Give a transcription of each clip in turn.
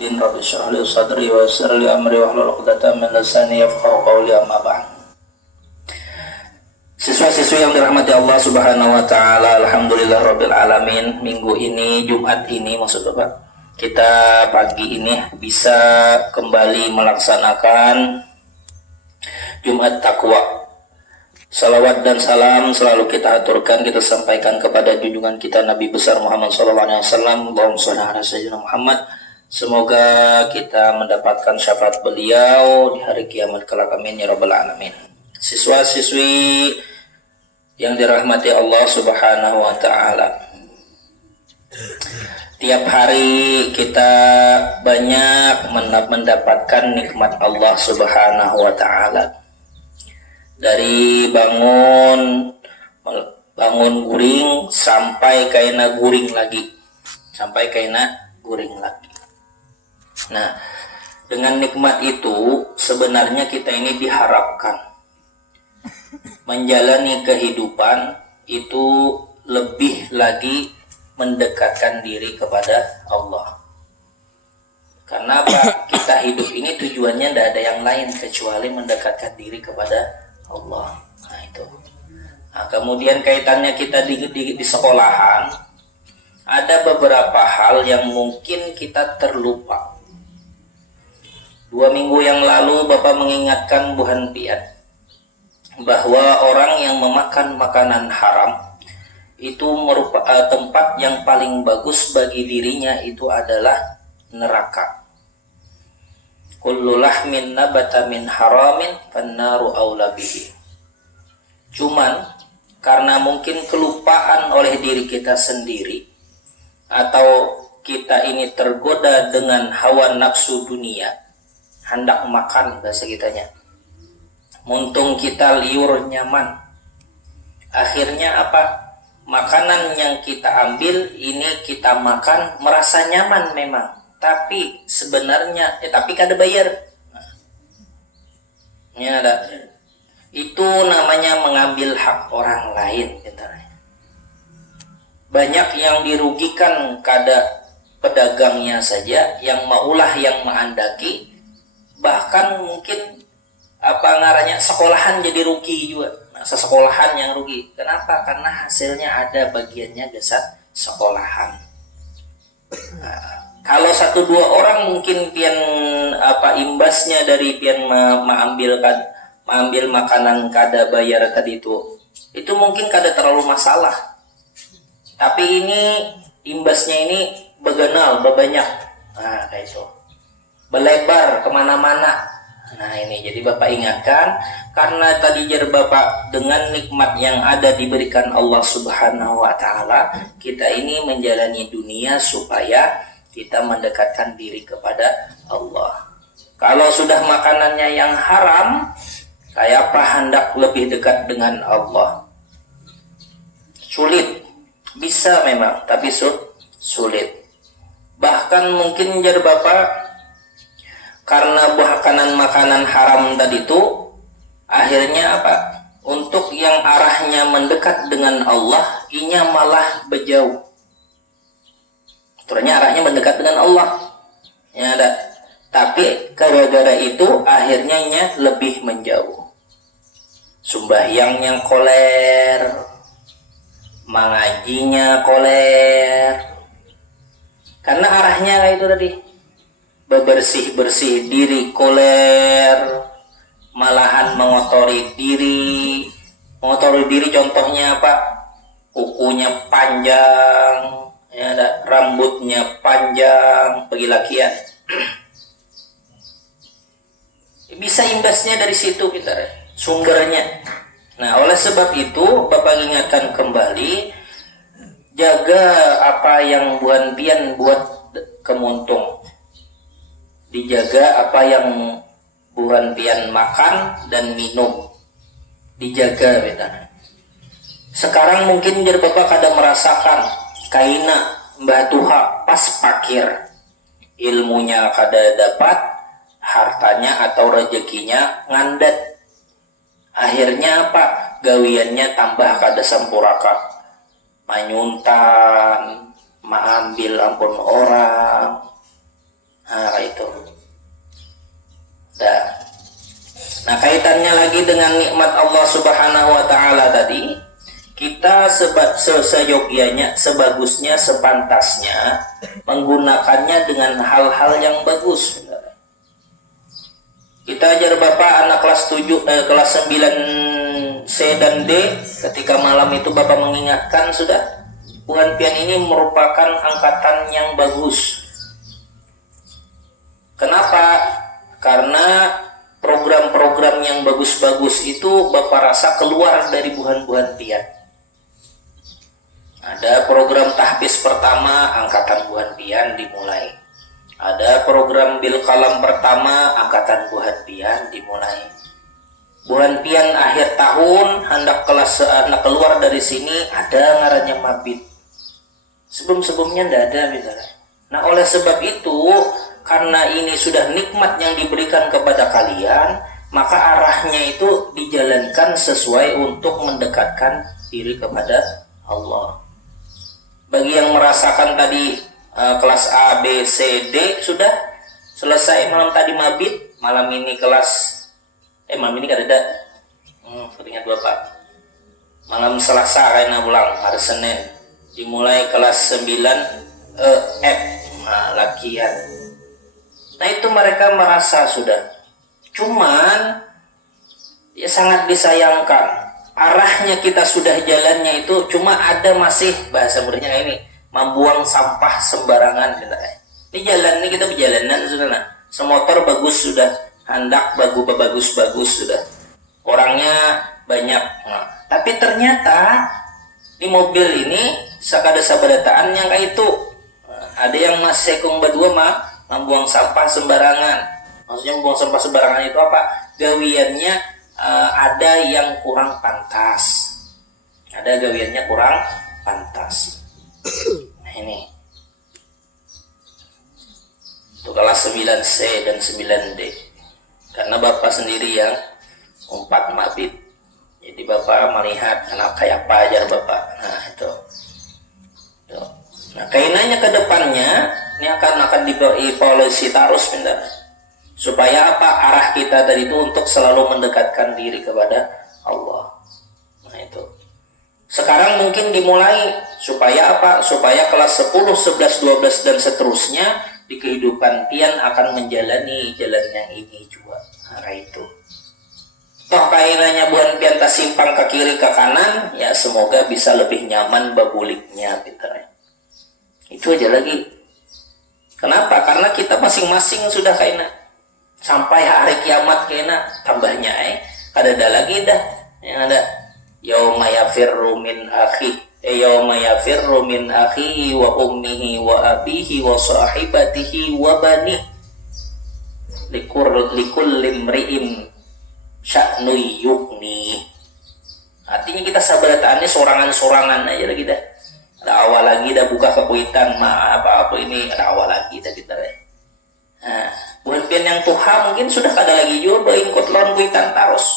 Din Rabbi shrah li sadri wa yassir li amri wahlul 'uqdatam min lisani yafqahu qawli amma ba'd. Siswa-siswi yang dirahmati Allah Subhanahu wa taala, alhamdulillah rabbil alamin. Minggu ini, Jumat ini maksud Bapak, kita pagi ini bisa kembali melaksanakan Jumat Taqwa. Salawat dan salam selalu kita aturkan, kita sampaikan kepada junjungan kita Nabi besar Muhammad SAW. Allahumma shalli ala sayyidina Muhammad. Semoga kita mendapatkan syafaat beliau di hari kiamat kelak, amin ya rabbal alamin. Siswa-siswi yang dirahmati Allah Subhanahu wa taala, tiap hari kita banyak mendapatkan nikmat Allah Subhanahu wa taala. Dari bangun guring sampai kaina guring lagi. Nah, dengan nikmat itu sebenarnya kita ini diharapkan menjalani kehidupan itu lebih lagi mendekatkan diri kepada Allah. Karena apa? Kita hidup ini tujuannya tidak ada yang lain kecuali mendekatkan diri kepada Allah. Nah itu. Nah, kemudian kaitannya kita di sekolahan, ada beberapa hal yang mungkin kita terlupa. 2 minggu yang lalu Bapak mengingatkan Bu Hanpian bahwa orang yang memakan makanan haram itu merupakan tempat yang paling bagus bagi dirinya itu adalah neraka. Kullu lahmin nabata min haramin fannaru aula bihi. Cuman karena mungkin kelupaan oleh diri kita sendiri atau kita ini tergoda dengan hawa nafsu dunia, hendak makan bahasa kitanya, muntung kita liur nyaman, akhirnya apa? Makanan yang kita ambil ini kita makan merasa nyaman memang, tapi sebenarnya tapi kada bayar. Ya ada. Itu namanya mengambil hak orang lain. Banyak yang dirugikan kada pedagangnya saja, yang maulah yang mengandaki, bahkan mungkin sekolahan jadi rugi juga. Sekolahan yang rugi. Kenapa? Karena hasilnya ada bagiannya jasad sekolahan. Kalau 1-2 orang mungkin pian imbasnya dari pian mengambil makanan kada bayar tadi itu mungkin kada terlalu masalah. Tapi ini imbasnya ini bebanyak. Nah kayak itu belebar kemana-mana. Nah ini jadi Bapak ingatkan, karena tadi jar Bapak dengan nikmat yang ada diberikan Allah Subhanahu wa taala, kita ini menjalani dunia supaya kita mendekatkan diri kepada Allah. Kalau sudah makanannya yang haram, kayak apa hendak lebih dekat dengan Allah? Sulit. Bisa memang, tapi sulit. Bahkan mungkin jar Bapak karena makanan haram tadi itu, akhirnya apa? Untuk yang arahnya mendekat dengan Allah, inya malah berjauh. Ternyata arahnya mendekat dengan Allah. Ya ada. Tapi gara-gara itu akhirnya inya lebih menjauh. Sembahyangnya koler, mengajinya koler. Karena arahnya kayak itu tadi. Bebersih diri koler, malahan mengotori diri contohnya apa? Kukunya panjang, ya ada, rambutnya panjang, pergi lakian. Bisa imbasnya dari situ kita sumbernya. Nah oleh sebab itu Bapak ingatkan kembali, jaga apa yang Bu Hanpian buat kemuntung. Dijaga apa yang Bu Hanpian makan dan minum, dijaga beta. Sekarang mungkin jar Bapak kada merasakan kaina Mbah Tuha pas pakir, ilmunya kada dapat, hartanya atau rezekinya ngandet. Akhirnya apa? Gawiannya tambah kada sampuraka, manyuntan, mengambil ampun orang. Nah, itu. Nah, kaitannya lagi dengan nikmat Allah Subhanahu wa taala tadi, kita seyogyanya, sebagusnya, sepantasnya menggunakannya dengan hal-hal yang bagus. Kita ajar Bapak anak kelas 9 C dan D, ketika malam itu Bapak mengingatkan sudah, Buhan Pian ini merupakan angkatan yang bagus. Kenapa? Karena program-program yang bagus-bagus itu Bapak rasa keluar dari Buhan Pian. Ada program tahfiz pertama angkatan Buhan Pian dimulai. Ada program bil kalam pertama angkatan Buhan Pian dimulai. Buhan Pian akhir tahun hendak keluar dari sini, ada ngarannya mabit. Sebelum-sebelumnya tidak ada misalnya. Nah, oleh sebab itu, karena ini sudah nikmat yang diberikan kepada kalian, maka arahnya itu dijalankan sesuai untuk mendekatkan diri kepada Allah. Bagi yang merasakan tadi kelas A, B, C, D sudah selesai malam tadi mabit, malam ini malam ini kan ada ingat Bapak. Malam Selasa kayaknya pulang, hari Senin dimulai kelas 9 F, lakian. Nah, itu mereka merasa sudah. Cuman ya sangat disayangkan, arahnya kita sudah jalannya itu cuma ada masih, bahasa mudahnya ini, membuang sampah sembarangan. Ini jalan ini kita berjalanan sudah, nah. Semotor bagus sudah, hendak bagus sudah, orangnya banyak. Nah, tapi ternyata di mobil ini sakada sabadataan yang kayak itu, ada yang masih kong berdua membuang sampah sembarangan. Maksudnya membuang sampah sembarangan itu apa? Gawiannya ada yang kurang pantas. Ada gawiannya kurang pantas. Nah, ini. Itu kelas 9C dan 9D. Karena Bapak sendiri yang 4 mabit. Jadi Bapak melihat kayak apa ajar Bapak. Nah, itu. Nah, kainanya ke depannya ini akan dievaluasi terus bentar. Supaya apa? Arah kita tadi itu untuk selalu mendekatkan diri kepada Allah. Nah, itu. Sekarang mungkin dimulai supaya apa? Supaya kelas 10, 11, 12 dan seterusnya di kehidupan pian akan menjalani jalan yang ini juga. Nah, itu. Toh kainanya buan pian tak simpang ke kiri ke kanan, ya semoga bisa lebih nyaman babuliknya bentar. Itu aja lagi. Kenapa? Karena kita masing-masing sudah kaina. Sampai hari kiamat kaina tambahnya kada ada lagi dah. Yang ada yauma yafirru min akhi, yauma yafirru min akhihi wa ummihi wa abihi wa sahibatihi wa bani. Likulli imri'in sya'nu yughni. Artinya kita sabarataannya sorangan-sorangan aja lagi dah. Ada awal lagi dah buka kepuitan apa ini, ada awal lagi dah kita. Nah, buan pian yang tuha mungkin sudah kada lagi jual bain kot lawan kuitan terus.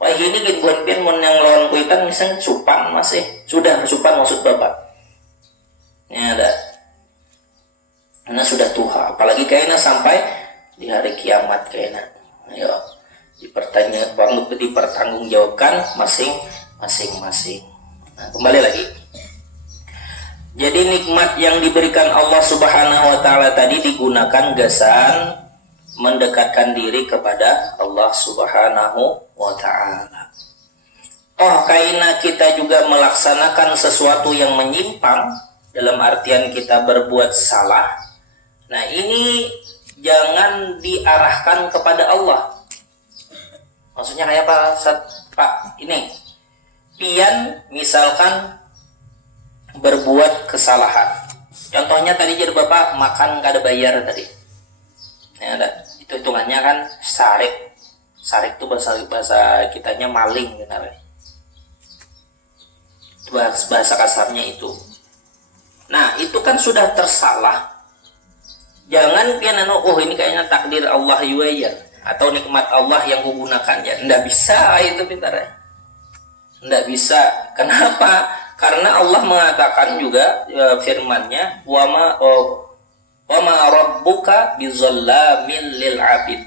Wah, ini gin buan pian mon yang lawan kuitan misalnya supan masih sudah supan maksud Bapak. Ya ada. Karena sudah tuha, apalagi kayaknya sampai di hari kiamat kayaknya. Ayo dipertanggungjawabkan masing-masing. Nah, kembali lagi. Jadi nikmat yang diberikan Allah Subhanahu wa taala tadi digunakan gasan mendekatkan diri kepada Allah Subhanahu wa taala. Kaina kita juga melaksanakan sesuatu yang menyimpang dalam artian kita berbuat salah. Nah, ini jangan diarahkan kepada Allah. Maksudnya kayak apa, Pak? Ini pian misalkan berbuat kesalahan. Contohnya tadi jadi Bapak makan gak ada bayar tadi. Ya ada. Itu hitungannya kan sarik. Sarik itu bahasa kitanya maling benar. Bahasa kasarnya itu. Nah, itu kan sudah tersalah. Jangan pian ini kayaknya takdir Allah ya atau nikmat Allah yang kugunakan ya. Nggak bisa itu pintar ya. Nggak bisa. Kenapa? Karena Allah mengatakan juga firman-Nya Wa ma rabbuka bizallamin lil abid.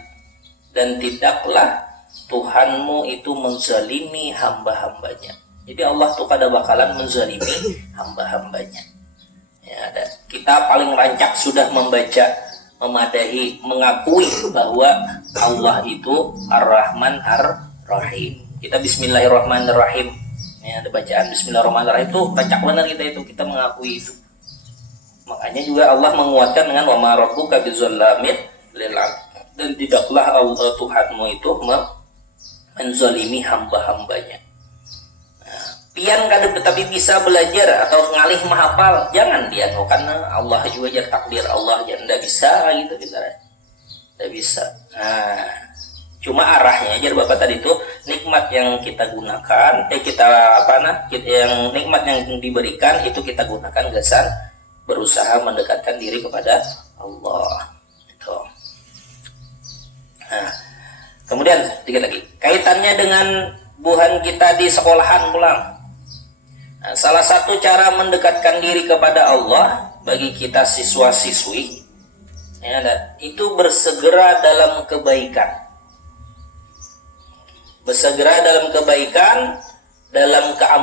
Dan tidaklah Tuhanmu itu menzalimi hamba-hambanya. Jadi Allah tuh kada bakalan menzalimi hamba-hambanya. Ya, dan kita paling rancak sudah membaca, memadahi, mengakui bahwa Allah itu Ar-Rahman Ar-Rahim. Kita Bismillahirrahmanirrahim. Ya, ada bacaan Bismillahirrahmanirrahim itu rancak benar kita mengakui itu. Makanya juga Allah menguatkan dengan wa ma rabbuka bizallamin lil abid. Dan tidaklah Allah Tuhanmu itu menzalimi hamba-hambanya. Nah, pian kada tetapi bisa belajar atau ngalih menghafal, jangan dia karena Allah juga jar takdir Allah jar ndak bisa gitu kita. Ndak bisa. Nah, cuma arahnya aja Bapak tadi itu nikmat yang kita gunakan yang nikmat yang diberikan itu kita gunakan gasan berusaha mendekatkan diri kepada Allah. Itu. Nah, kemudian sedikit lagi kaitannya dengan buhan kita di sekolahan pulang. Nah, salah satu cara mendekatkan diri kepada Allah bagi kita siswa-siswi ya, itu bersegera dalam kebaikan. Bersegera dalam kebaikan, dalam keamanan.